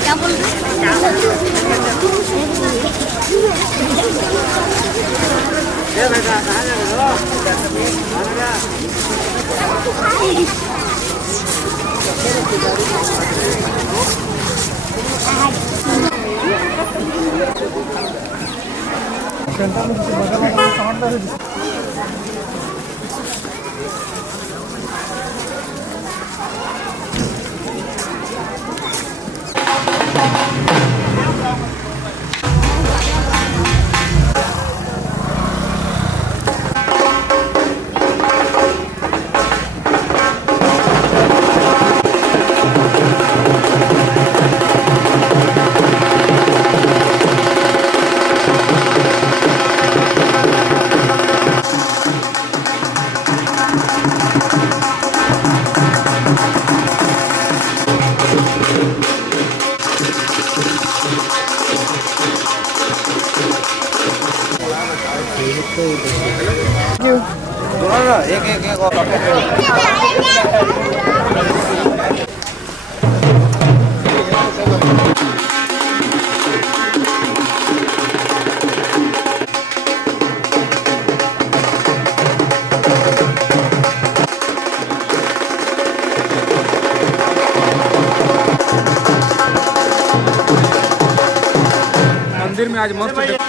क्या बोल मंदिर में आज मस्त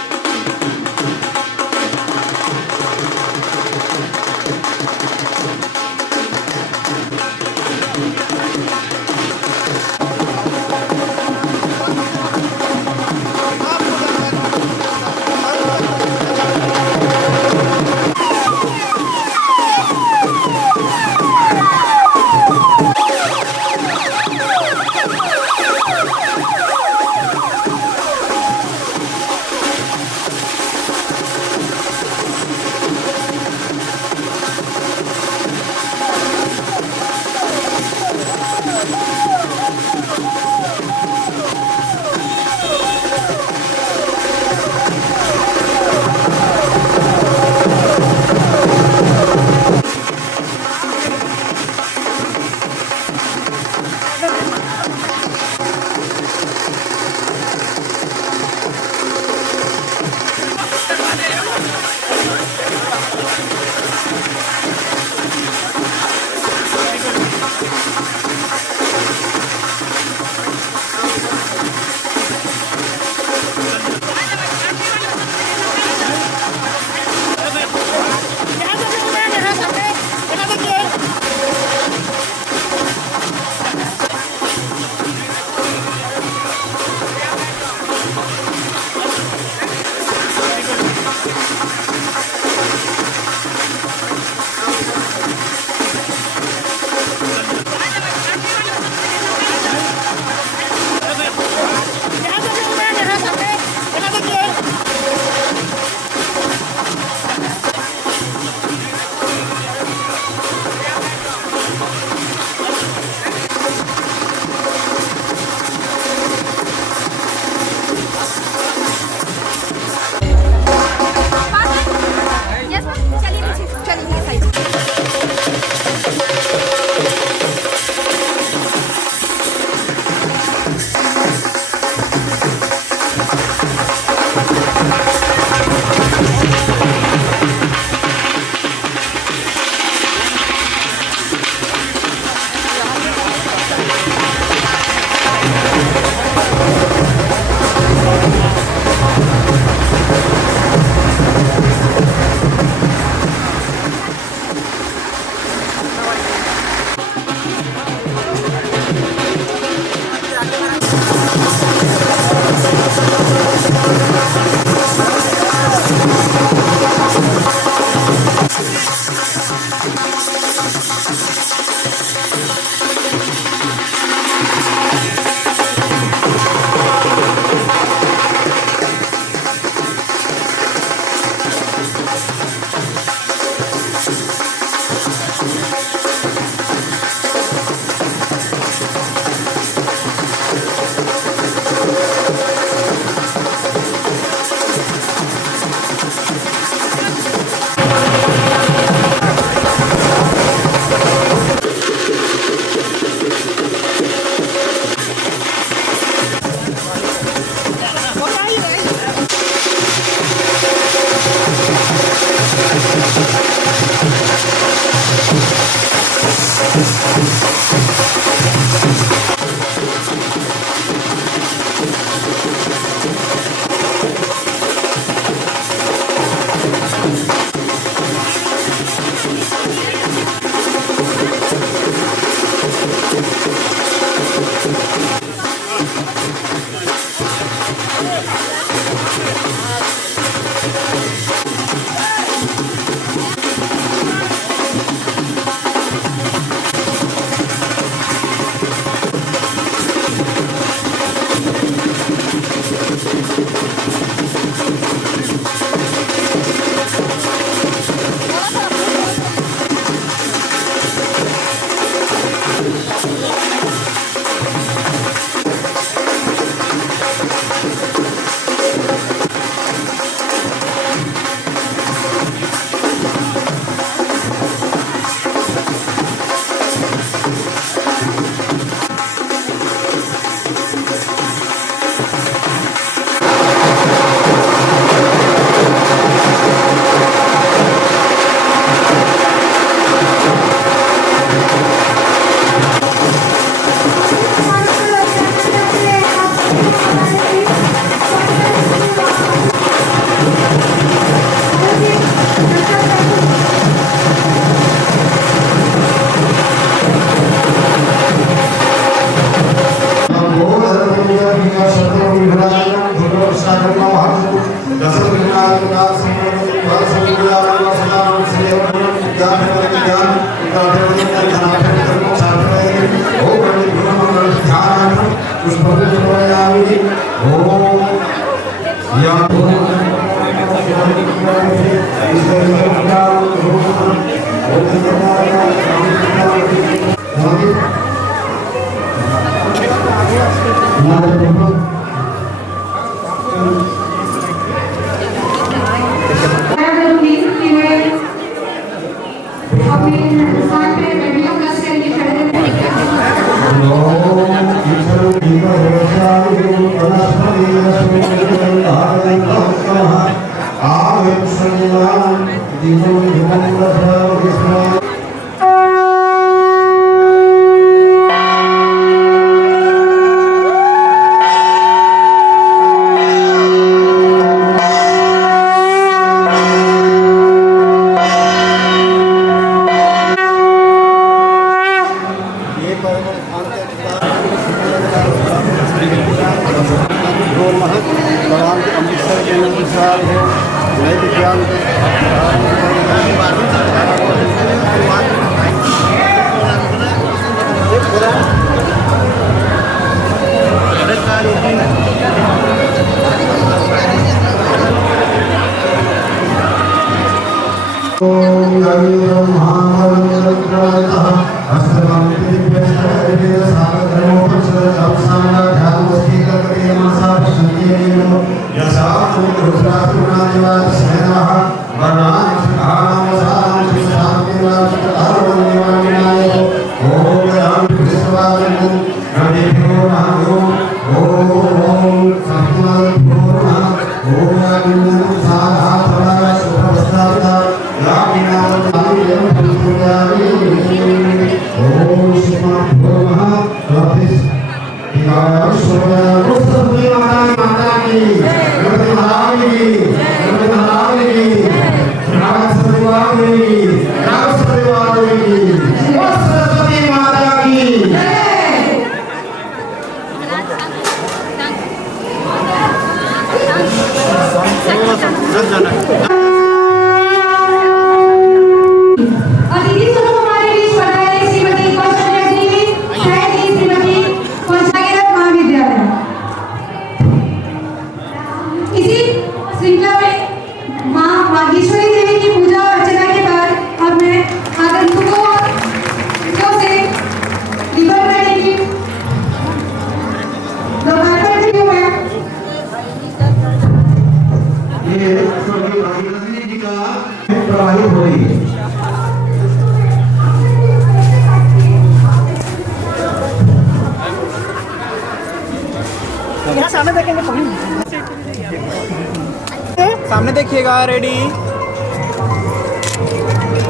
सामने देखिएगा। Ready,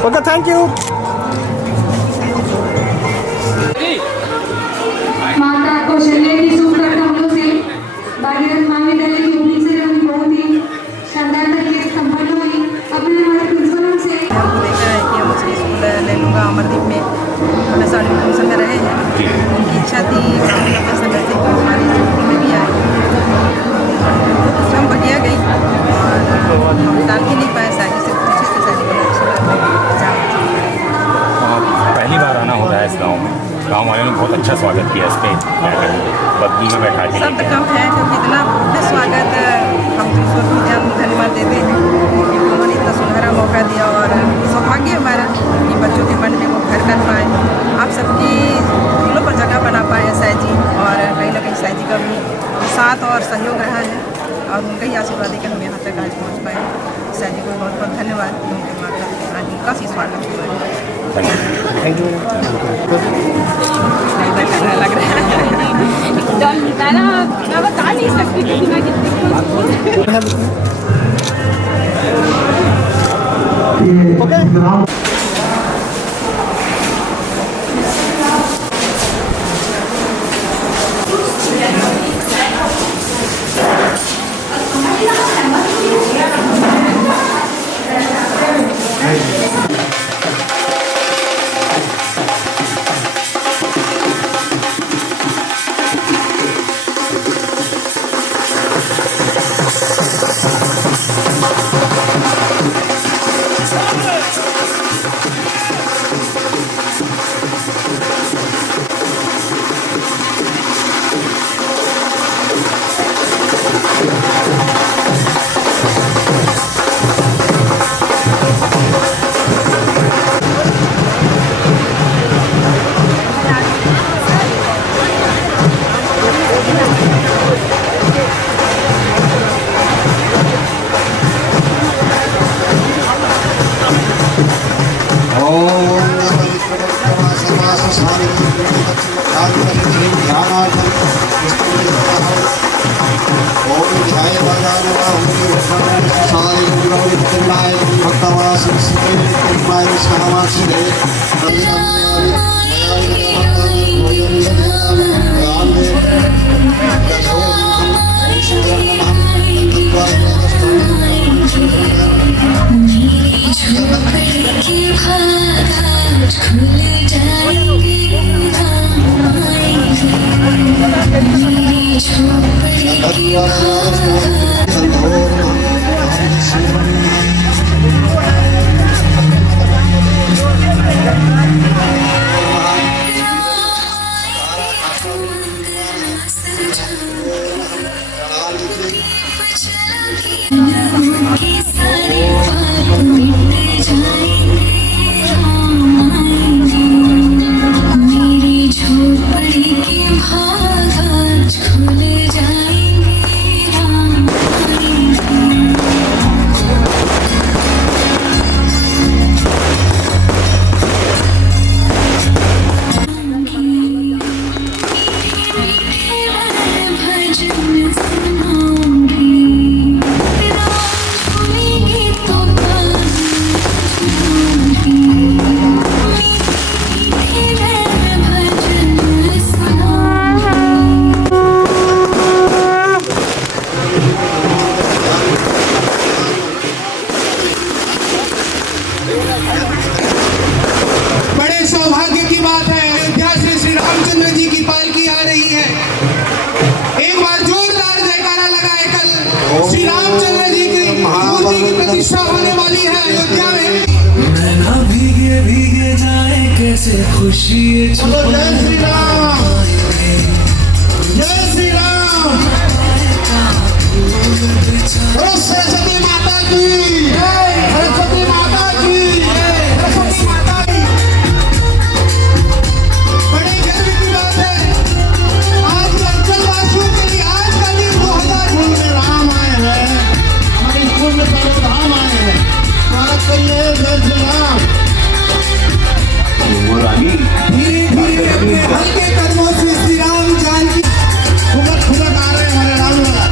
okay, thank you. माता कौशल्या की शुभकामनाओं से भागीरथ महाविद्यालय की ओपनिंग सेरेमनी बहुत ही शानदार तरीके से संपन्न हुई। अपने हमारे प्रिंसिपल से देखा है कि हम श्री स्कूल ले लूँगा अमरदीप में अपने साल फंक्शन में रहे हैं। उनकी इच्छा थी संगठित तो हमारी स्कूल में भी आए, हम बढ़िया गई और हम डाल भी नहीं पाए शादी से पूछे तो शादी बड़ा पहली बार आना हो रहा है इस गांव में। गांव वालों ने बहुत अच्छा स्वागत किया इस पर बदली में बैठा के। शब्द कम है क्योंकि इतना भव्य स्वागत हम तो ईश्वर को धन्यवाद देते हैं कि उन्होंने इतना सुनहरा मौका दिया और सौभाग्य हमारा कि बच्चों के मन में वो घर कर पाए, आप सबकी दिलों पर जगह बना पाए साई जी, और कहीं ना कहीं साई जी का भी साथ और सहयोग रहा है और उनका ही आशीर्वाद है कि हम यहाँ तक आज पहुँच पाए। साई जी को बहुत बहुत धन्यवाद, उनके माता आज उनका सी स्वागत हुआ है। Thank you. लग रहा है मैं बता नहीं सकती कि मैं कितनी ओके। बड़े सौभाग्य की बात है, अयोध्या से श्री रामचंद्र जी की पालकी आ रही है। एक बार जोरदार जयकारा लगाए। कल श्री रामचंद्र जी की मूर्ति की प्रतिष्ठा होने वाली है अयोध्या में। नैना भीगे भीगे जाए कैसे खुशी जय श्री राम, जय श्री राम। सरस्वती माता की जय, सरस्वती माता की जय, सरस्वती माता की। बड़े गर्व की बात है आज अंचल वासियों के लिए, आज का दिन 2000 में राम आए हैं, हमारे स्कूल में सारे राम आए हैं। स्वागत करिए, जय श्री राम। धीरे धीरे अपने हल्के कदमों से श्री राम जानकी घुमत घुमत आ रहे हैं हमारे राम लला।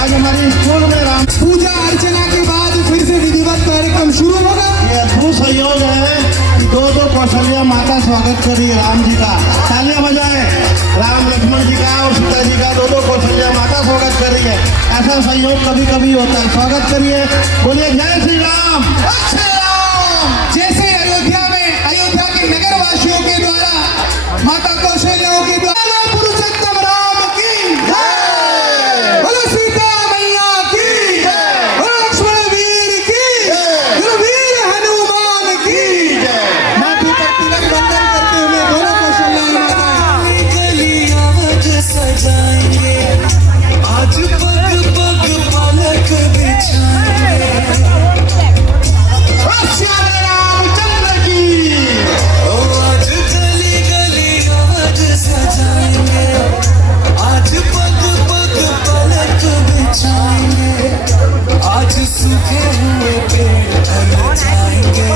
आज हमारे स्कूल में राम पूजा अर्चना के बाद फिर से विधिवत कार्यक्रम शुरू होगा। ये अद्भुत संयोग है कि दो कौशल्या माता स्वागत करिए राम जी का। तालियां बजाएं, राम लक्ष्मण जी का और सीता जी का दो कौशल्या माता स्वागत करिए। ऐसा संयोग कभी कभी होता है। स्वागत करिए, बोलिए जय श्री राम। जैसे अयोध्या में, अयोध्या के नगर वासियों के द्वारा, माता कौशल्याओं के द्वारा पुरुषोत्तम राम की जय, बोलो सीता मैया की जय, बोलो लक्ष्मण वीर की जय, बोलो वीर हनुमान की जय। माथे पर तिलक बंधन करते हुए दोनों कौशल्या माताएं गलियावत सजाएंगे, आज पग पग पलक बिछाएंगे। रामचंद्र की ओ आज गली गली आवाज सजाएंगे, आज पग पग पलक बिछाएंगे, आज सूखे हुए पेड़ ढल जाएंगे।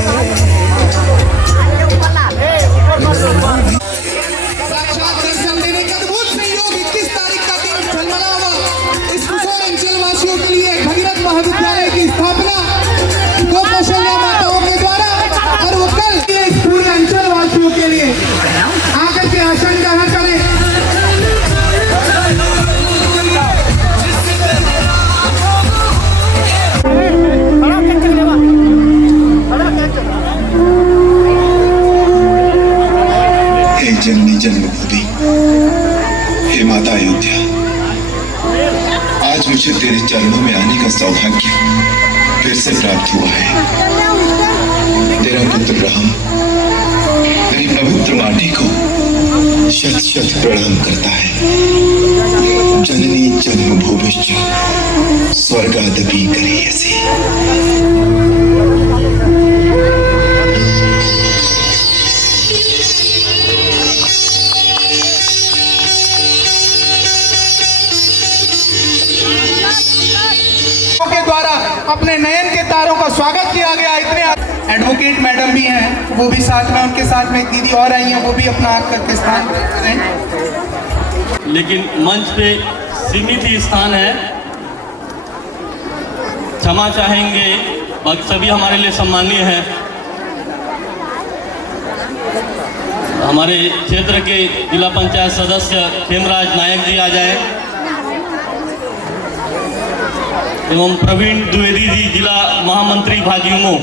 साक्षात दर्शन देने का अद्भुत संयोग 21 तारीख का दिन झलमला हुआ। इस कुशल अंचल वासियों के लिए भगीरथ महाविद्यालय की स्थापना दो कौशल्या माताओं के द्वारा, और वो कल इस पूरे अंचल वासियों के लिए आकर के आसन ग्रहण करें। हे जननी जन्मभूमि, हे माता अयोध्या, आज मुझे तेरे चरणों में आने का सौभाग्य फिर से प्राप्त हुआ है। तेरा पुत्र राम तेरी पवित्र माटी को शत शत प्रणाम करता है। जननी जन्मभूमिश्च स्वर्गादपि गरीयसी। के द्वारा अपने नयन के तारों का स्वागत किया गया है। एडवोकेट मैडम भी हैं, वो भी साथ में, उनके साथ में एक दीदी और आई हैं, वो भी अपना करके स्थान करें। लेकिन मंच पे सीमित ही स्थान है, क्षमा चाहेंगे, बाकी सभी हमारे लिए सम्मानीय हैं। हमारे क्षेत्र के जिला पंचायत सदस्य खेमराज नायक जी आ जाए एवं प्रवीण द्विवेदी जी जिला महामंत्री भाजयुमो।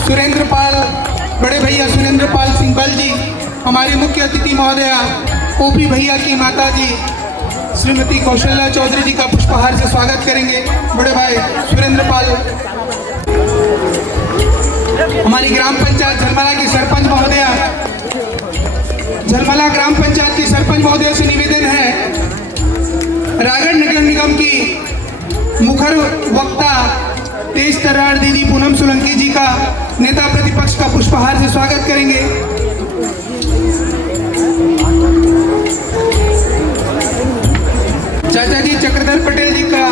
सुरेंद्र पाल, बड़े भैया सुरेंद्र पाल सिंह बल जी, हमारी मुख्य अतिथि महोदया ओपी भैया की माता जी श्रीमती कौशल्या चौधरी जी का पुष्पहार से स्वागत करेंगे। बड़े भाई सुरेंद्र पाल। हमारी ग्राम पंचायत झलमला की सरपंच महोदया, झलमला ग्राम पंचायत की सरपंच महोदया से निवेदन है, रायगढ़ नगर निगम की मुखर वक्ता तेज तर्रार दीदी पूनम सोलंकी जी का नेता प्रतिपक्ष का पुष्पहार से स्वागत करेंगे। चाचा जी चक्रधर पटेल जी का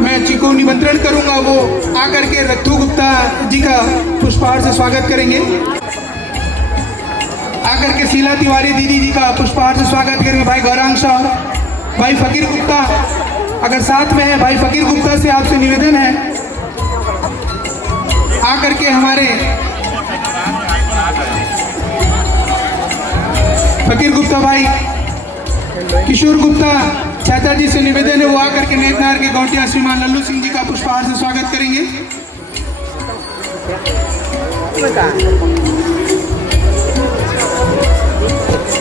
मैं चिको निमंत्रण करूंगा, वो आकर के रत्थू गुप्ता जी का पुष्पहार से स्वागत करेंगे। आकर के शीला तिवारी दीदी जी का पुष्पहार से स्वागत करेंगे। भाई गौरांग शाह, भाई फकीर गुप्ता अगर साथ में है, भाई फकीर गुप्ता से आपसे निवेदन है आकर के हमारे फकीर गुप्ता भाई, किशोर गुप्ता चाचा जी से निवेदन है, वो आकर के नेकनार के गौटिया श्रीमान लल्लू सिंह जी का पुष्पहार से स्वागत करेंगे।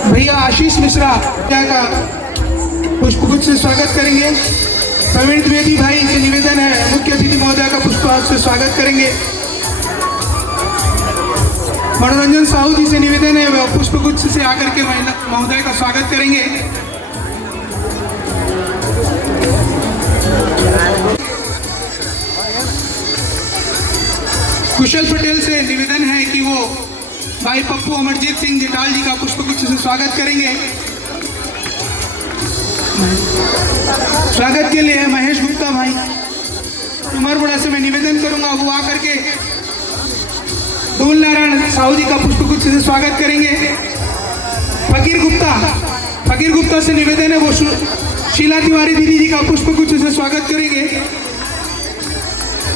भैया आशीष मिश्रा का पुष्पगुच्छ से स्वागत करेंगे। प्रवीण द्विवेदी भाई से निवेदन है, मुख्य अतिथि महोदया का पुष्पहार से स्वागत करेंगे। मनोरंजन साहू जी से निवेदन है, वह पुष्पगुच्छ से आकर के महोदय का स्वागत करेंगे। कुशल पटेल से निवेदन है कि वो भाई पप्पू अमरजीत सिंह जिटाल जी का पुष्पगुच्छ से स्वागत करेंगे। स्वागत के लिए महेश गुप्ता भाई उमरबुड़ा से मैं निवेदन करूंगा, वो आकर के धूल नारायण साहू जी का पुष्पगुच्छ से स्वागत करेंगे। फकीर गुप्ता से निवेदन है, वो शीला तिवारी दीदी जी का पुष्पगुच्छ से स्वागत करेंगे।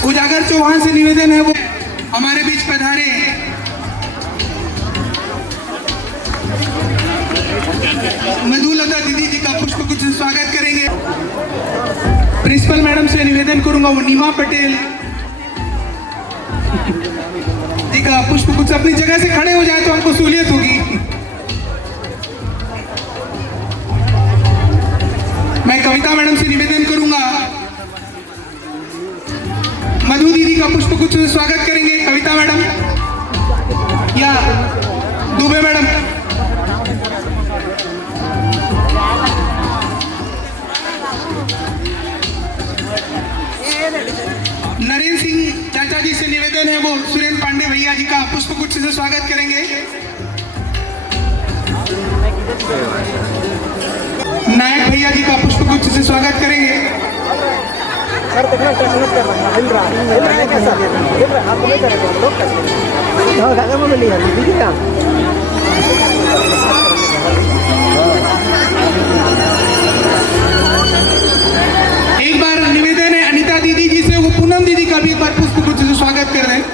उजागर चौहान से निवेदन है, वो हमारे बीच पधारे मधुलता दीदी जी का पुष्पगुच्छ से स्वागत करेंगे। प्रिंसिपल मैडम से निवेदन करूंगा, वो नीमा पटेल जी का पुष्पगुच्छ अपनी जगह से खड़े हो जाए तो हमको सहूलियत होगी। मैं कविता मैडम से निवेदन करूंगा, मधु दीदी का पुष्पगुच्छ से स्वागत करेंगे। कविता मैडम या दुबे मैडम। नरेंद्र सिंह चाचा जी से निवेदन है, वो सुरेंद्र पांडे भैया जी का पुष्पगुच्छ से स्वागत करेंगे। नायक भैया जी का पुष्पगुच्छ से स्वागत करेंगे। एक बार निवेदन है अनिता दीदी जी से, वो पूनम दीदी का भी एक बार पुष्पगुच्छ से स्वागत कर रहे हैं।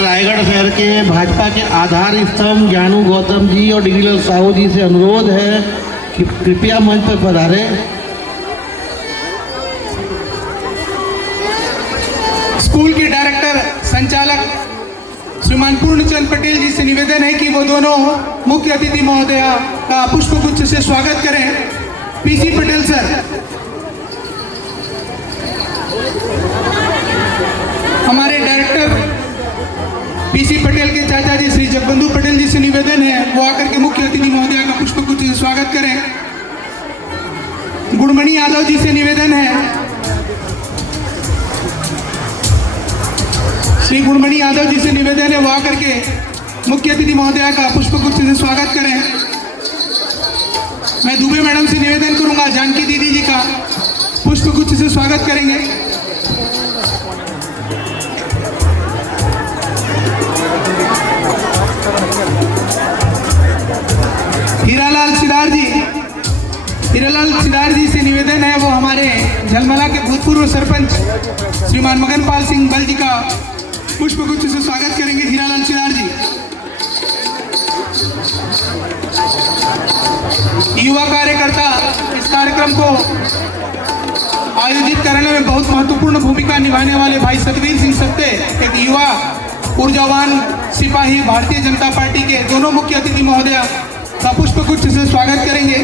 रायगढ़ शहर के भाजपा के आधार स्तंभ ज्ञानू गौतम जी और डिग्रीलाल साहू जी से अनुरोध है कि कृपया मंच पर पधारे। स्कूल के डायरेक्टर संचालक श्रीमान पूर्णचंद पटेल जी से निवेदन है कि वो दोनों मुख्य अतिथि महोदया का पुष्पगुच्छ से स्वागत करें। PC Patel sir. हमारे डायरेक्टर पीसी पटेल के चाचा जी श्री जगबंधु पटेल जी से निवेदन है वो आकर के मुख्य अतिथि महोदया का पुष्पगुच्छ से स्वागत करें। गुणमणि यादव जी से निवेदन है, श्री गुणमणि यादव जी से निवेदन है वो आकर के मुख्य अतिथि महोदया का पुष्पगुच्छ से स्वागत करें। मैं दुबे मैडम से निवेदन करूंगा जानकी दीदी जी का पुष्पगुच्छ से स्वागत करेंगे। हीरालाल सिदार जी से निवेदन है वो हमारे झलमला के भूतपूर्व सरपंच श्रीमान मगनपाल सिंह बल जी का पुष्पगुच्छ से स्वागत करेंगे। हीरालाल सिदार जी। युवा कार्यकर्ता इस कार्यक्रम को आयोजित करने में बहुत महत्वपूर्ण भूमिका निभाने वाले भाई सतवीर सिंह सत्ते, एक युवा ऊर्जावान सिपाही भारतीय जनता पार्टी के, दोनों मुख्य अतिथि महोदया का पुष्पगुच्छ से स्वागत करेंगे।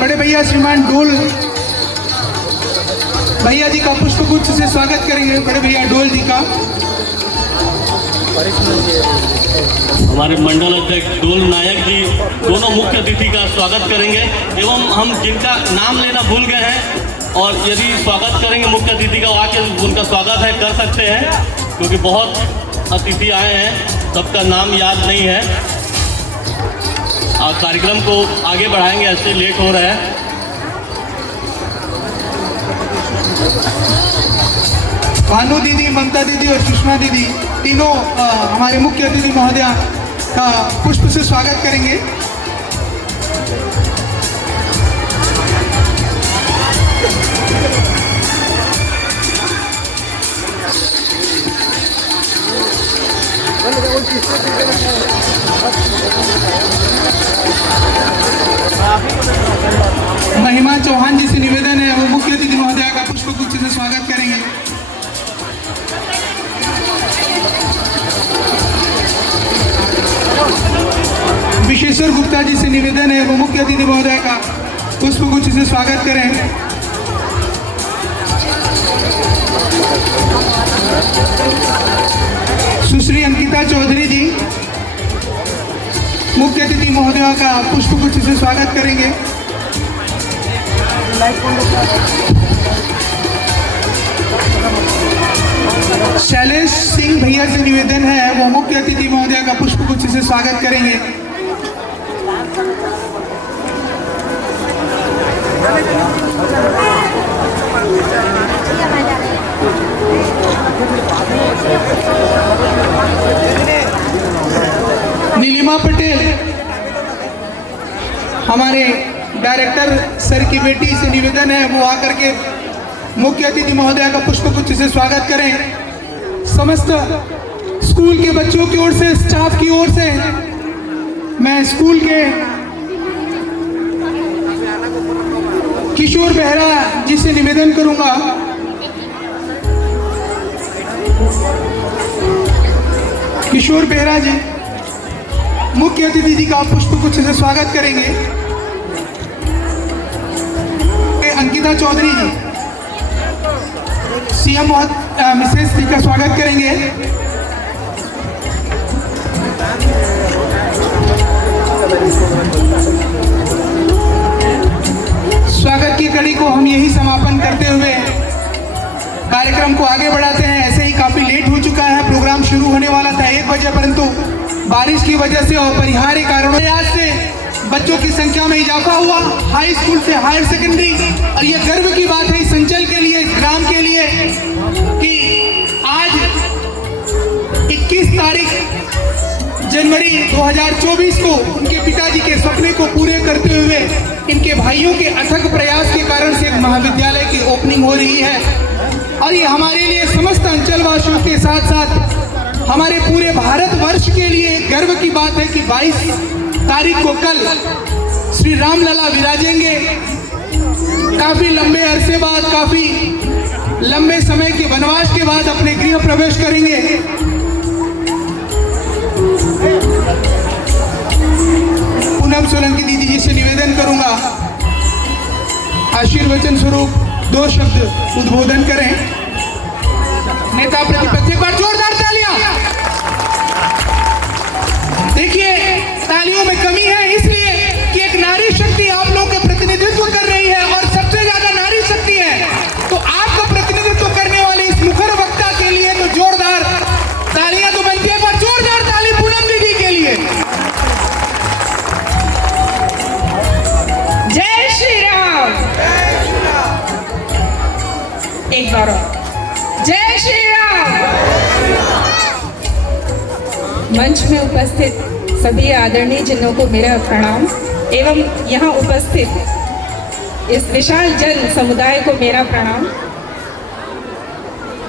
बड़े भैया श्रीमान डोल भैया जी का पुष्पगुच्छ से स्वागत करेंगे। बड़े भैया डोल जी का। हमारे मंडल अध्यक्ष डोल नायक जी दोनों मुख्य अतिथि का स्वागत करेंगे एवं हम जिनका नाम लेना भूल गए हैं और यदि स्वागत करेंगे मुख्य अतिथि का आके उनका स्वागत है कर सकते हैं, क्योंकि बहुत अतिथि आए हैं, सबका नाम याद नहीं है। कार्यक्रम को आगे बढ़ाएंगे, ऐसे लेट हो रहा है। भानु दीदी, ममता दीदी और सुषमा दीदी तीनों हमारे मुख्य अतिथि महोदया का पुष्प से स्वागत करेंगे। महिमा चौहान जी से निवेदन है वो मुख्य अतिथि महोदया का पुष्पगुच्छ से स्वागत करेंगे। विशेश्वर गुप्ता जी से निवेदन है वो मुख्य अतिथि महोदया का पुष्पगुच्छ से स्वागत करें। सुश्री अंकिता चौधरी जी मुख्य अतिथि महोदया का पुष्पगुच्छ से स्वागत करेंगे। शैलेश सिंह भैया से निवेदन है वो मुख्य अतिथि महोदया का पुष्पगुच्छ से स्वागत करेंगे। नीलिमा पटेल हमारे डायरेक्टर सर की बेटी से निवेदन है वो आकर के मुख्य अतिथि महोदया का पुष्पगुच्छ से स्वागत करें। समस्त स्कूल के बच्चों की ओर से, स्टाफ की ओर से मैं स्कूल के किशोर बेहरा जी से निवेदन करूंगा। किशोर बेहरा जी मुख्य अतिथि जी का पुष्पगुच्छ से स्वागत करेंगे। अंकिता चौधरी जी सीएम मिसेस जी का स्वागत करेंगे। स्वागत की कड़ी को हम यही समापन करते हुए कार्यक्रम को आगे बढ़ाते हैं। ऐसे ही काफी लेट हो चुका है, प्रोग्राम शुरू होने वाला था 1 बजे, परंतु बारिश की वजह से और अपरिहार्य कारणों से बच्चों की संख्या में इजाफा हुआ, हाई स्कूल से हायर सेकेंडरी। और ये गर्व की बात है इस अंचल के लिए, इस ग्राम के लिए, कि आज 21 तारीख जनवरी 2024 को उनके पिताजी के सपने को पूरे करते हुए इनके भाइयों के अथक प्रयास के कारण से एक महाविद्यालय की ओपनिंग हो रही है। और ये हमारे लिए समस्त अंचल वासियों के साथ साथ हमारे पूरे भारतवर्ष के लिए गर्व की बात है कि 22 तारीख को कल श्री रामलला विराजेंगे। काफी लंबे अरसे बाद, काफी लंबे समय के वनवास के बाद अपने गृह प्रवेश करेंगे। पूनम सोलंकी दीदी जी से निवेदन करूंगा, आशीर्वचन स्वरूप 2 शब्द उद्बोधन करें। नेता प्रतिपक्ष, एक बार जोरदार तालियां। देखिए, तालियों में कमी है इसलिए कि एक नारी शक्ति आप लोग का प्रतिनिधित्व कर रही है और सबसे ज्यादा नारी शक्ति है, तो आपका प्रतिनिधित्व करने वाली इस मुखर वक्ता के लिए तो जोरदार तालियां तो बनती है। एक बार जोरदार ताली पूनम दीदी के लिए। जय श्री राम। एक बार और। जय श्री राम। मंच में उपस्थित सभी आदरणीय जनों को मेरा प्रणाम एवं यहाँ उपस्थित इस विशाल जन समुदाय को मेरा प्रणाम।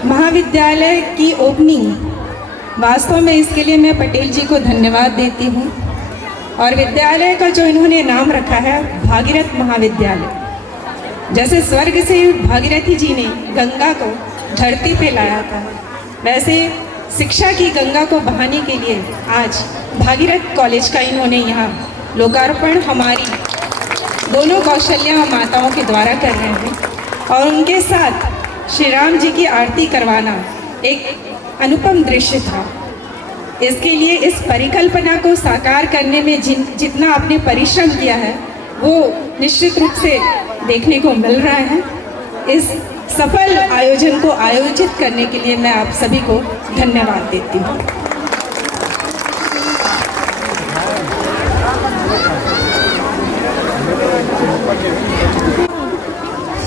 महाविद्यालय की ओपनिंग, वास्तव में इसके लिए मैं पटेल जी को धन्यवाद देती हूँ। और विद्यालय का जो इन्होंने नाम रखा है भागीरथ महाविद्यालय, जैसे स्वर्ग से भागीरथी जी ने गंगा को धरती पे लाया था, वैसे शिक्षा की गंगा को बहाने के लिए आज भागीरथ कॉलेज का इन्होंने यहाँ लोकार्पण हमारी दोनों कौशल्या माताओं के द्वारा कर रहे हैं। और उनके साथ श्री राम जी की आरती करवाना एक अनुपम दृश्य था। इसके लिए इस परिकल्पना को साकार करने में जितना आपने परिश्रम किया है वो निश्चित रूप से देखने को मिल रहा है। इस सफल आयोजन को आयोजित करने के लिए मैं आप सभी को धन्यवाद देती हूँ।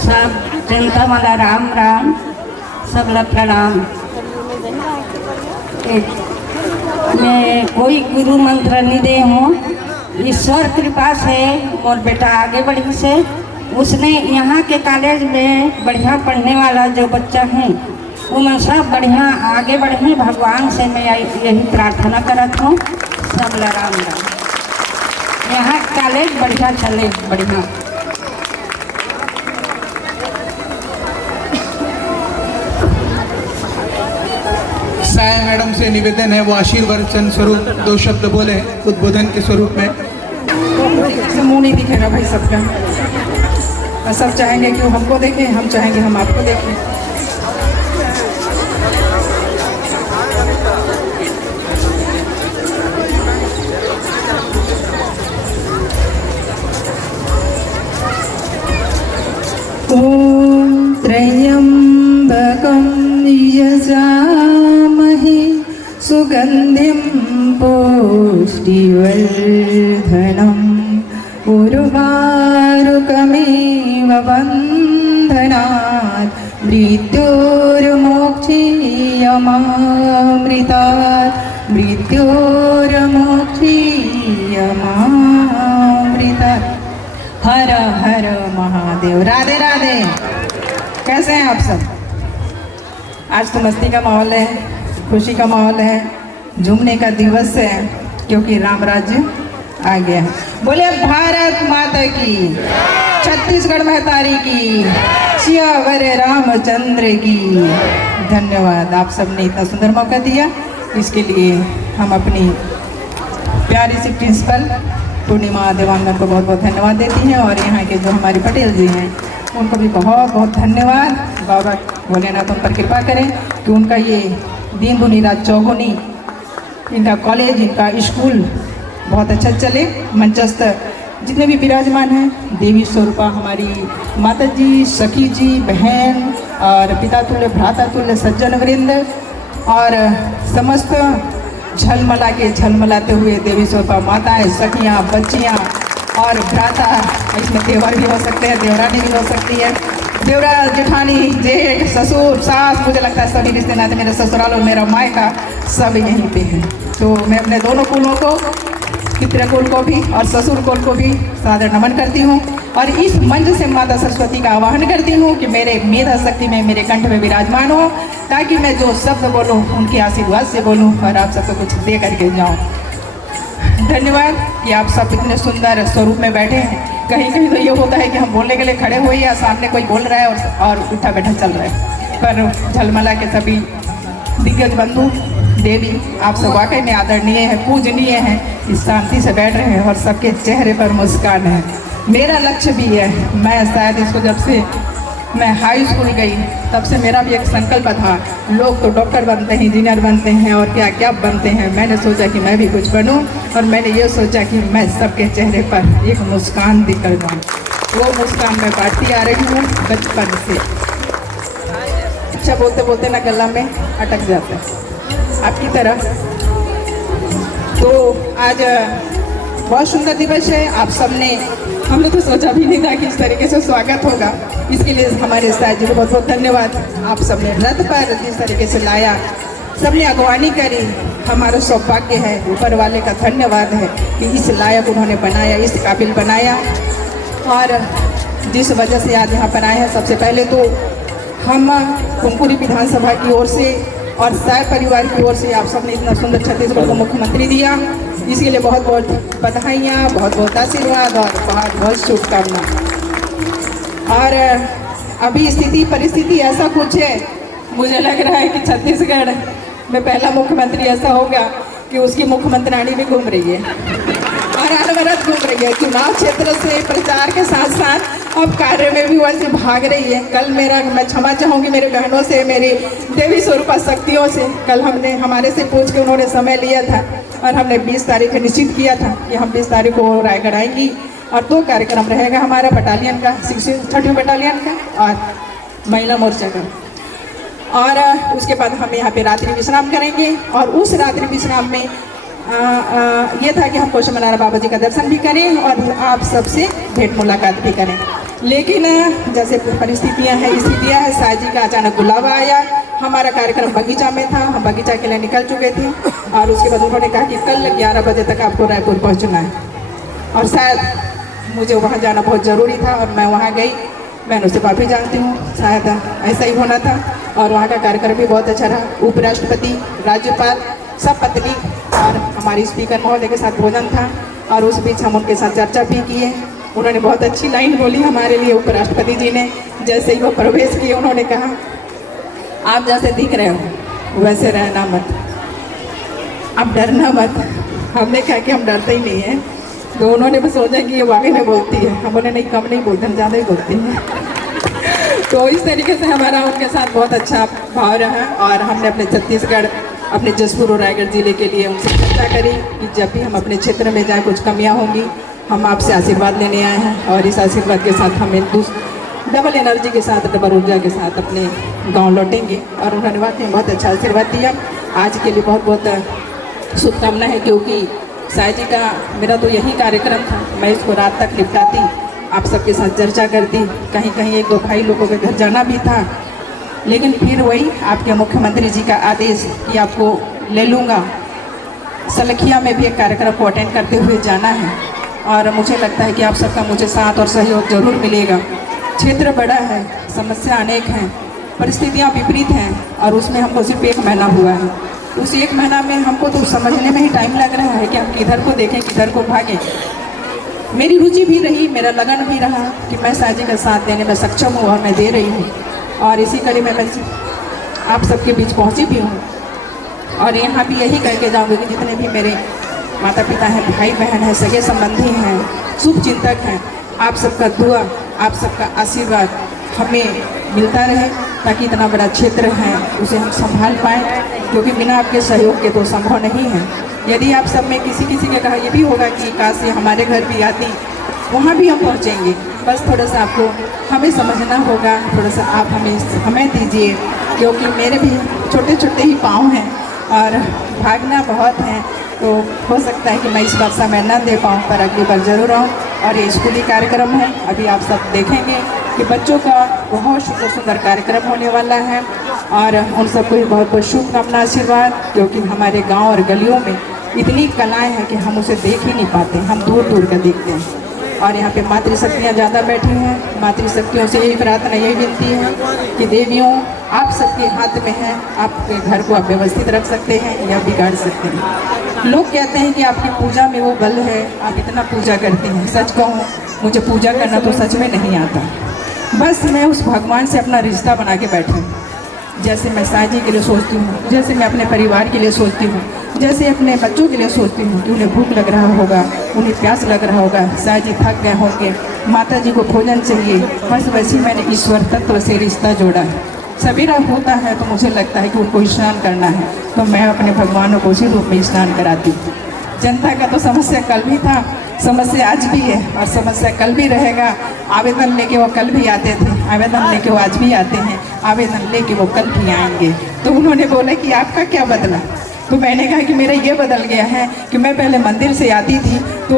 सब जनता वाला राम राम, सबला प्रणाम। मैं कोई गुरु मंत्र नहीं दे हूँ, ईश्वर कृपा से और बेटा आगे बढ़ी से उसने यहाँ के कॉलेज में बढ़िया पढ़ने वाला जो बच्चा है वो मैं सब बढ़िया आगे बढ़े। भगवान से मैं यही प्रार्थना करत हूँ, सबला राम राम। यहाँ कॉलेज बढ़िया चले, बढ़िया। साया मैडम से निवेदन है वो आशीर्वचन स्वरूप 2 शब्द बोले उद्बोधन के स्वरूप में। मुंह नहीं दिखेगा भाई सबका, सब चाहेंगे कि वो हमको देखें, हम चाहेंगे हम आपको देखें। ॐ त्र्यम्बकं यजामहे सुगन्धिं पुष्टिवर्धनम् उर्वारुकमेव बन्धनात् मृत्योर्मोक्षीयमामृतात् मृत्योर्मोक्षीयमामृतात्। हर हर महादेव। राधे राधे। कैसे हैं आप सब? आज तो मस्ती का माहौल है, खुशी का माहौल है, झूमने का दिवस है क्योंकि राम राज्य आ गया है। बोले भारत माता की, छत्तीसगढ़ महतारी की, सियावर रामचंद्र की। धन्यवाद, आप सबने इतना सुंदर मौका दिया, इसके लिए हम अपनी प्यारी सी प्रिंसिपल पूर्णिमा देवांगन को बहुत बहुत धन्यवाद देती हैं। और यहाँ के जो हमारे पटेल जी हैं उनको भी बहुत बहुत धन्यवाद। बाबा भोलेनाथ उन पर कृपा करें कि उनका ये दिन दुनी रात चौगुनी इनका कॉलेज, इनका स्कूल बहुत अच्छा चले। मंचस्थ जितने भी विराजमान हैं, देवी स्वरूपा हमारी माता जी, सखी जी, बहन और पिता तुल्य भ्राता तुल्य सज्जन वृंद और समस्त झलमलाते हुए देवी स्वरूपा माताएं, सखियाँ, बच्चियाँ और भ्राता, इसमें देवर भी हो सकते हैं, देवरानी भी हो सकती है, देवरा, जेठानी, जेठ, ससुर, सास, मुझे लगता है सभी रिश्ते नाते, मेरे ससुराल और मेरा मायका सब यहीं पे है। तो मैं अपने दोनों कुलों को, पितृ कुल को भी और ससुर कुल को भी सादर नमन करती हूँ। और इस मंच से माता सरस्वती का आवाहन करती हूँ कि मेरे मेधा शक्ति में मेरे कंठ में विराजमान हो, ताकि मैं जो शब्द बोलूँ उनके आशीर्वाद से बोलूँ और आप सबको कुछ दे करके जाऊँ। धन्यवाद कि आप सब इतने सुंदर स्वरूप में बैठे हैं। कहीं कहीं तो ये होता है कि हम बोलने के लिए खड़े हुए या सामने कोई बोल रहा है और उठा बैठा चल रहा है, पर झलमला के सभी दिग्गज बंधु देवी आप सब वाकई में आदरणीय हैं, पूजनीय हैं, इस शांति से बैठ रहे हैं और सबके चेहरे पर मुस्कान है। मेरा लक्ष्य भी है, मैं शायद इसको जब से मैं हाई स्कूल गई तब से मेरा भी एक संकल्प था, लोग तो डॉक्टर बनते हैं, इंजीनियर बनते हैं और क्या क्या बनते हैं, मैंने सोचा कि मैं भी कुछ बनूं और मैंने ये सोचा कि मैं सबके चेहरे पर एक मुस्कान दिखकर जाऊँ। वो मुस्कान मैं बांटती आ रही हूँ बचपन से। अच्छा बोलते बोलते ना गला में अटक जाता है आपकी तरह। तो आज बहुत सुंदर दिवस है, आप सबने, हमने तो सोचा भी नहीं था कि इस तरीके से स्वागत होगा, इसके लिए हमारे साथ जी को बहुत बहुत धन्यवाद। आप सबने रथ पर जिस तरीके से लाया, सबने अगवानी करी, हमारा सौभाग्य है, ऊपर वाले का धन्यवाद है कि इस लायक उन्होंने बनाया, इस काबिल बनाया। और जिस वजह से आज यहाँ पर आए हैं, सबसे पहले तो हम कुनकुरी विधानसभा की ओर से और साय परिवार की ओर से आप सबने इतना सुंदर छत्तीसगढ़ को मुख्यमंत्री दिया, इसके लिए बहुत बहुत बधाइयाँ, बहुत बहुत आशीर्वाद और बहुत बहुत शुभकामना। और अभी स्थिति परिस्थिति ऐसा कुछ है, मुझे लग रहा है कि छत्तीसगढ़ में पहला मुख्यमंत्री ऐसा होगा कि उसकी मुख्यमंत्री भी घूम रही है और अनवरत घूम रही है। चुनाव क्षेत्र से प्रचार के साथ साथ अब कार्य में भी वैसे भाग रही है। कल मैं क्षमा चाहूँगी मेरे बहनों से, मेरी देवी स्वरूपा शक्तियों से, कल हमारे से पूछ के उन्होंने समय लिया था और हमने 20 तारीख को निश्चित किया था कि हम 20 तारीख को रायगढ़ आएंगी और 2 कार्यक्रम रहेगा हमारा बटालियन का, 6वीं बटालियन का और महिला मोर्चा का। और उसके बाद हम यहाँ पे रात्रि विश्राम करेंगे और उस रात्रि विश्राम में ये था कि हम कौशल मल्हारा बाबा जी का दर्शन भी करें और आप सबसे भेंट मुलाकात भी करें। लेकिन जैसे स्थितियाँ हैं, साय जी का अचानक बुलावा आया, हमारा कार्यक्रम बगीचा में था, हम बगीचा के लिए निकल चुके थे और उसके बाद उन्होंने कहा कि कल 11 बजे तक आपको रायपुर पहुँचना है और शायद मुझे वहाँ जाना बहुत ज़रूरी था और मैं वहाँ गई। मैं उसे काफ़ी जानती हूँ, शायद ऐसा ही होना था और वहाँ का कार्यक्रम भी बहुत अच्छा रहा। उपराष्ट्रपति, राज्यपाल, सब पत्नी और हमारी स्पीकर महोदय के साथ भोजन था और उस बीच हम उनके साथ चर्चा भी किए। उन्होंने बहुत अच्छी लाइन बोली हमारे लिए, उपराष्ट्रपति जी ने। जैसे ही वो प्रवेश किए उन्होंने कहा, आप जैसे दिख रहे हो वैसे रहना मत, आप डरना मत। हमने कहा कि हम डरते ही नहीं हैं, तो उन्होंने भी सोचा कि ये वाकई में बोलती है। हम बोले नहीं, कम नहीं बोलते, हम ज़्यादा ही बोलती हैं। तो इस तरीके से हमारा उनके साथ बहुत अच्छा भाव रहा और हमने अपने छत्तीसगढ़, अपने जसपुर और रायगढ़ जिले के लिए उनसे चर्चा करी कि जब भी हम अपने क्षेत्र में जाए कुछ कमियां होंगी, हम आपसे आशीर्वाद लेने आए हैं और इस आशीर्वाद के साथ हम डबल एनर्जी के साथ, डबल ऊर्जा के साथ अपने गांव लौटेंगे। और उन्होंने वाकई में बहुत अच्छा आशीर्वाद दिया। आज के लिए बहुत बहुत शुभकामना है, क्योंकि साय जी का मेरा तो यही कार्यक्रम था, मैं इसको रात तक निपटाती, आप सबके साथ चर्चा करती, कहीं कहीं 1-2 भाई लोगों के घर जाना भी था, लेकिन फिर वही आपके मुख्यमंत्री जी का आदेश कि आपको ले लूँगा। सलखिया में भी एक कार्यक्रम को अटेंड करते हुए जाना है और मुझे लगता है कि आप सबका मुझे साथ और सहयोग जरूर मिलेगा। क्षेत्र बड़ा है, समस्या अनेक हैं, परिस्थितियाँ विपरीत हैं और उसमें हमको सिर्फ 1 महीना हुआ है। उस 1 महीना में हमको तो समझने में ही टाइम लग रहा है कि हम किधर को देखें, किधर को भागें। मेरी रुचि भी रही, मेरा लगन भी रहा कि मैं साय जी का साथ देने में सक्षम हूँ और मैं दे रही हूँ और इसी कड़ी में मैं आप सबके बीच पहुँची भी हूँ। और यहाँ भी यही कह के जाऊँगी कि जितने भी मेरे माता पिता हैं, भाई बहन हैं, सगे संबंधी हैं, शुभ चिंतक हैं, आप सबका दुआ, आप सबका आशीर्वाद हमें मिलता रहे, ताकि इतना बड़ा क्षेत्र है उसे हम संभाल पाएँ, क्योंकि बिना आपके सहयोग के तो संभव नहीं है। यदि आप सब में किसी के कहा ये भी होगा कि काश ये हमारे घर भी आती, वहाँ भी हम पहुँचेंगे। बस थोड़ा सा आपको हमें समझना होगा, थोड़ा सा आप हमें समय दीजिए, क्योंकि मेरे भी छोटे छोटे ही पाँव हैं और भागना बहुत है, तो हो सकता है कि मैं इस बार समय न दे पाऊँ, पर अगली बार ज़रूर आऊँ। और ये स्कूली कार्यक्रम है, अभी आप सब देखेंगे कि बच्चों का बहुत सुंदर सुंदर कार्यक्रम होने वाला है और उन सबको बहुत बहुत शुभकामना, आशीर्वाद, क्योंकि हमारे गाँव और गलियों में इतनी कलाएँ हैं कि हम उसे देख ही नहीं पाते, हम दूर दूर का देखते हैं। और यहाँ पे मातृशक्तियाँ ज़्यादा बैठी हैं। मातृशक्तियों से यही प्रार्थना, यही विनती है कि देवियों आप सबके हाथ में है, आपके घर को आप व्यवस्थित रख सकते हैं या बिगाड़ सकते हैं। लोग कहते हैं कि आपकी पूजा में वो बल है, आप इतना पूजा करते हैं। सच कहूँ, मुझे पूजा करना तो सच में नहीं आता। बस मैं उस भगवान से अपना रिश्ता बना के बैठी हूँ। जैसे मैं साईं जी के लिए सोचती हूँ, जैसे मैं अपने परिवार के लिए सोचती हूँ, जैसे अपने बच्चों के लिए सोचती हूँ कि उन्हें भूख लग रहा होगा, उन्हें प्यास लग रहा होगा, साईं जी थक गए होंगे, माता जी को भोजन चाहिए, बस वैसे मैंने ईश्वर तत्व से रिश्ता जोड़ा है। सवेरा होता है तो मुझे लगता है कि उनको स्नान करना है, तो मैं अपने भगवानों को उसी रूप में स्नान कराती हूँ। जनता का तो समस्या कल भी था, समस्या आज भी है और समस्या कल भी रहेगा। आवेदन लेके वो कल भी आते थे, आवेदन लेके वो आज भी आते हैं, आवेदन लेके वो कल भी आएंगे। तो उन्होंने बोला कि आपका क्या बदला? तो मैंने कहा कि मेरा ये बदल गया है कि मैं पहले मंदिर से आती थी तो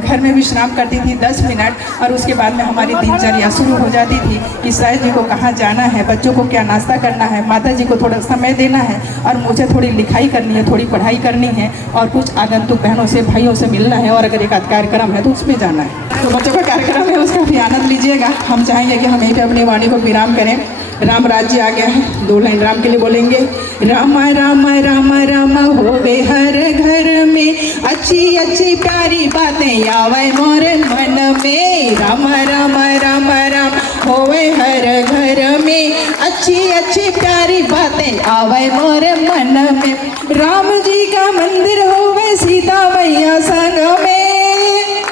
घर में विश्राम करती थी 10 मिनट और उसके बाद में हमारी दिनचर्या शुरू हो जाती थी कि साईं जी को कहाँ जाना है, बच्चों को क्या नाश्ता करना है, माता जी को थोड़ा समय देना है और मुझे थोड़ी लिखाई करनी है, थोड़ी पढ़ाई करनी है और कुछ आगंतुक बहनों से भाइयों से मिलना है और अगर एक आध कार्यक्रम है तो उसमें जाना है। तो बच्चों का कार्यक्रम है, उसका भी आनंद लीजिएगा। हम चाहेंगे कि हम यहीं पर अपनी वाणी को विराम करें। राम राज्य आ गया है, 2 लाइन राम के लिए बोलेंगे। रामा रामा रामा रामा होवे हर घर में, अच्छी अच्छी प्यारी बातें आवे मोरे मन में। रामा रामा रामा राम होवे हर घर में, अच्छी अच्छी प्यारी बातें आवे मोरे मन में। राम जी का मंदिर होवे सीता मैया संग में,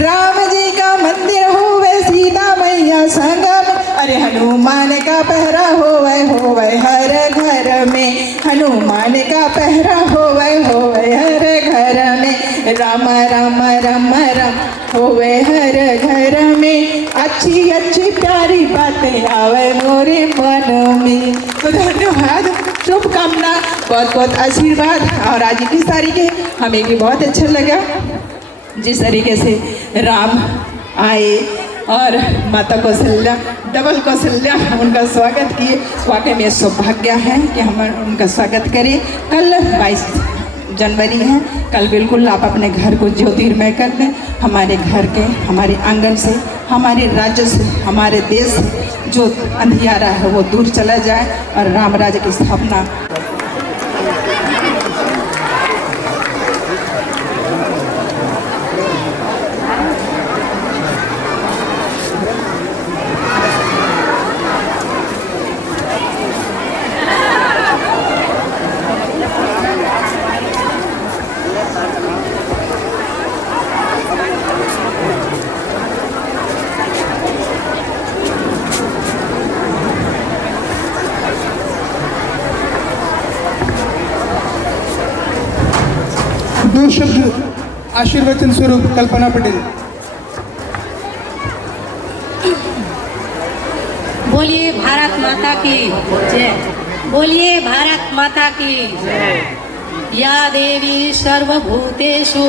राम जी का मंदिर होवे सीता मैया संग में। अरे हनुमान का पहरा होवे हर घर में, हनुमान का पहरा होवे हर घर में। राम राम राम राम होवे हर घर में, अच्छी अच्छी प्यारी बातें आवे मोरे मन में। तो धन्यवाद, शुभकामना, बहुत बहुत आशीर्वाद। और आज की तारीख है, हमें भी बहुत अच्छा लगा जिस तरीके से राम आए और माता कौशल्या, डबल कौशल्या उनका स्वागत किए। वाकई में सौभाग्य है कि हम उनका स्वागत करें। कल 22 जनवरी है, कल बिल्कुल आप अपने घर को ज्योतिर्मय कर दें। हमारे घर के, हमारे आंगन से, हमारे राज्य से, हमारे देश से जो अंधियारा है वो दूर चला जाए और राम राज्य की स्थापना। दो शब्द आशीर्वचन स्वरूप कल्पना पटेल। बोलिए भारत माता की जय, बोलिए भारत माता की जय। या देवी सर्वभूतेषु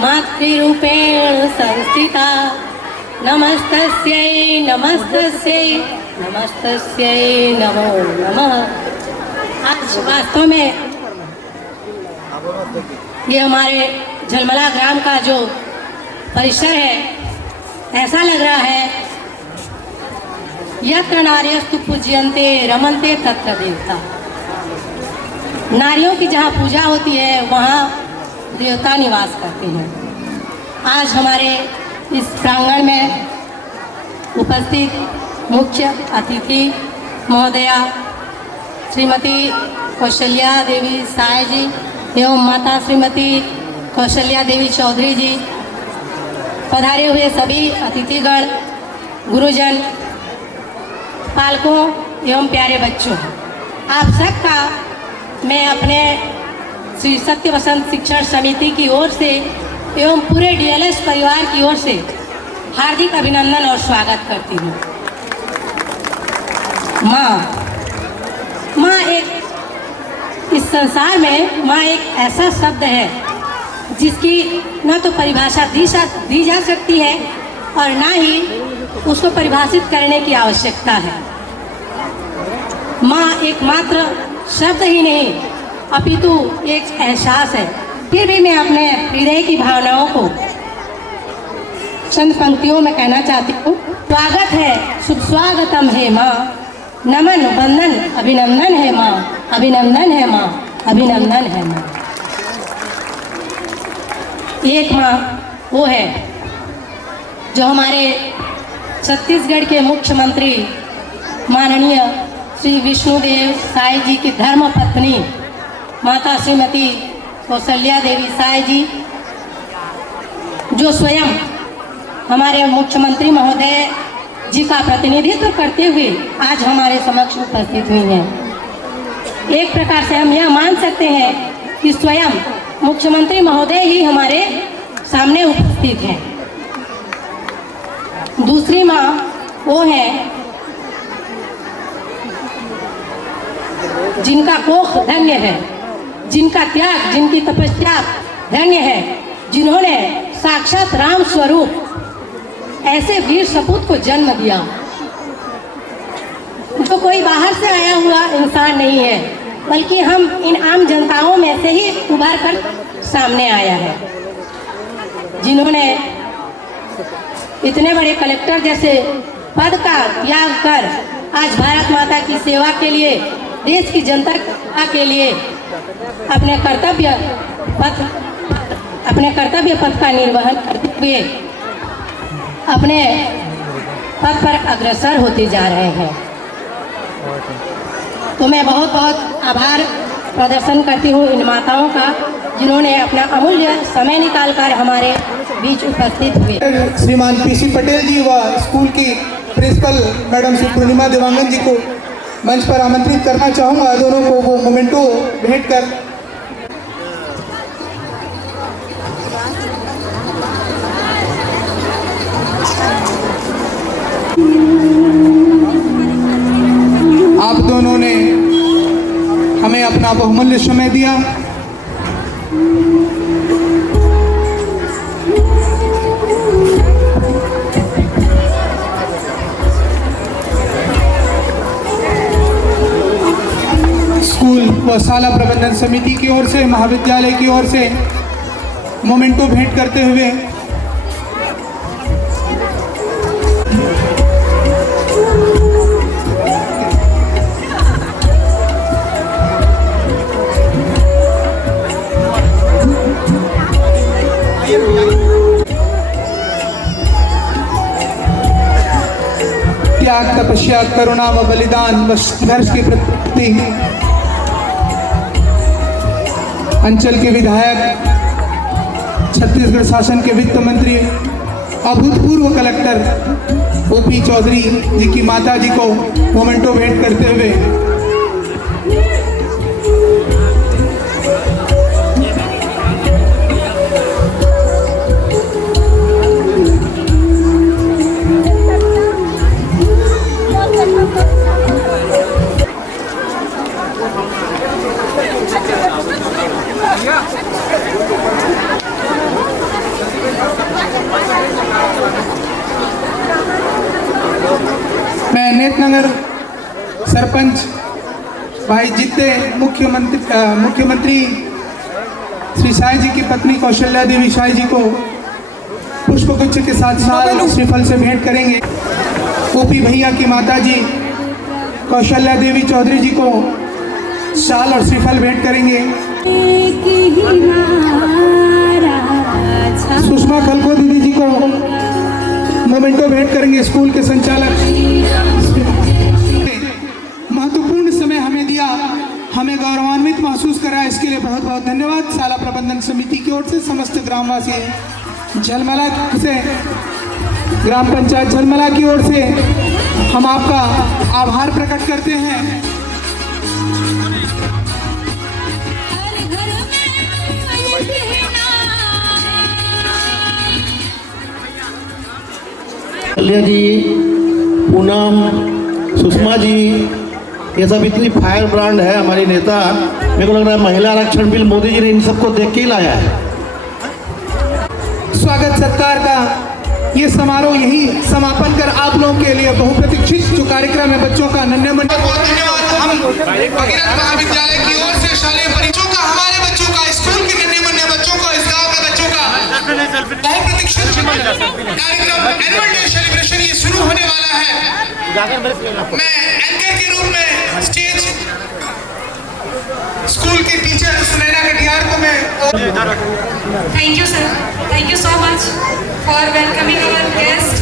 मातृरूपेण संस्थिता, नमस्तस्यै नमस्तस्यै नमस्तस्यै नमो नमः। आज वास्तव में ये हमारे झलमला ग्राम का जो परिसर है, ऐसा लग रहा है यत्र नार्यस्तु पूज्यन्ते रमन्ते तत्र देवता। नारियों की जहाँ पूजा होती है वहाँ देवता निवास करते हैं। आज हमारे इस प्रांगण में उपस्थित मुख्य अतिथि महोदया श्रीमती कौशल्या देवी साय जी एवं माता श्रीमती कौशल्या देवी चौधरी जी, पधारे हुए सभी अतिथिगण, गुरुजन, पालकों एवं प्यारे बच्चों, आप सबका मैं अपने श्री सत्य वसंत शिक्षण समिति की ओर से एवं पूरे डीएलएस परिवार की ओर से हार्दिक अभिनंदन और स्वागत करती हूँ। माँ एक इस संसार में माँ एक ऐसा शब्द है जिसकी न तो परिभाषा दी जा सकती है और ना ही उसको परिभाषित करने की आवश्यकता है। माँ एकमात्र शब्द ही नहीं अपितु एक एहसास है। फिर भी मैं अपने हृदय की भावनाओं को चंद पंक्तियों में कहना चाहती हूँ। स्वागत है, शुभ स्वागतम है माँ, नमन वंदन अभिनंदन है माँ, अभिनंदन है माँ, अभिनंदन है माँ। एक माँ वो है जो हमारे छत्तीसगढ़ के मुख्यमंत्री माननीय श्री विष्णुदेव साय जी की धर्म पत्नी माता श्रीमती कौशल्या देवी साय जी, जो स्वयं हमारे मुख्यमंत्री महोदय जी का प्रतिनिधित्व करते हुए आज हमारे समक्ष उपस्थित हुई हैं। एक प्रकार से हम यह मान सकते हैं कि स्वयं मुख्यमंत्री महोदय ही हमारे सामने उपस्थित हैं। दूसरी माँ वो है जिनका कोख धन्य है, जिनका त्याग, जिनकी तपस्या धन्य है, जिन्होंने साक्षात राम स्वरूप ऐसे वीर सपूत को जन्म दिया, जो कोई बाहर से आया हुआ इंसान नहीं है, बल्कि हम इन आम जनताओं में से ही उभर कर सामने आया है, जिन्होंने इतने बड़े कलेक्टर जैसे पद का त्याग कर आज भारत माता की सेवा के लिए, देश की जनता के लिए अपने कर्तव्य पथ का निर्वहन करते हुए अपने पद पर अग्रसर होते जा रहे हैं। तो मैं बहुत बहुत आभार प्रदर्शन करती हूँ इन माताओं का, जिन्होंने अपना अमूल्य समय निकालकर हमारे बीच उपस्थित हुए। श्रीमान पीसी पटेल जी व स्कूल की प्रिंसिपल मैडम श्री पूर्णिमा देवांगन जी को मंच पर आमंत्रित करना चाहूँगा। दोनों को वो मोमेंटो भेंट कर आप दोनों ने हमें अपना बहुमूल्य समय दिया। स्कूल व शाला प्रबंधन समिति की ओर से, महाविद्यालय की ओर से मोमेंटो भेंट करते हुए त्याग, तपस्या, करुणा व बलिदान व संघर्ष के प्रति अंचल के विधायक, छत्तीसगढ़ शासन के वित्त मंत्री, अभूतपूर्व कलेक्टर ओपी चौधरी जी की माता जी को मोमेंटो भेंट करते हुए मैं नेतनगर सरपंच भाई जीते, मुख्यमंत्री श्री साई जी की पत्नी कौशल्या देवी साई जी को पुष्पगुच्छ के साथ साथ श्रीफल से भेंट करेंगे। ओपी भैया की माता जी कौशल्या देवी चौधरी जी को शाल और श्रीफल भेंट करेंगे। सुषमा खलको दीदी जी को मोमेंटो भेंट करेंगे। स्कूल के संचालक, महत्वपूर्ण समय हमें दिया, हमें गौरवान्वित महसूस करा, इसके लिए बहुत बहुत धन्यवाद। शाला प्रबंधन समिति की ओर से समस्त ग्रामवासी झलमला से, ग्राम पंचायत झलमला की ओर से हम आपका आभार प्रकट करते हैं। कौशल्या जी, पूनम, सुषमा जी, ये सब इतनी फायर ब्रांड है हमारी नेता। मेरे को लग रहा है महिला आरक्षण बिल मोदी जी ने इन सबको देख के ही लाया है। स्वागत सत्कार का ये समारोह यही समापन कर आप लोगों के लिए बहुप्रतीक्षित जो कार्यक्रम है बच्चों का नन्हे मन बहुत धन्यवाद। हम भगीरथ महाविद्यालय की ओर से शालेय बच्चों का, हमारे बच्चों का, स्कूल के नन्हे मुन्ने बच्चों को, इस गांव के बच्चों का बहुप्रतीक्षित कार्यक्रम एनुअल डे सेलिब्रेशन ये शुरू होने वाला है। मैं एंकर के रूप में स्टेज स्कूल के टीचर सुनैना कटियार को मैं thank you sir, thank you so much for welcoming our guest.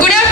Good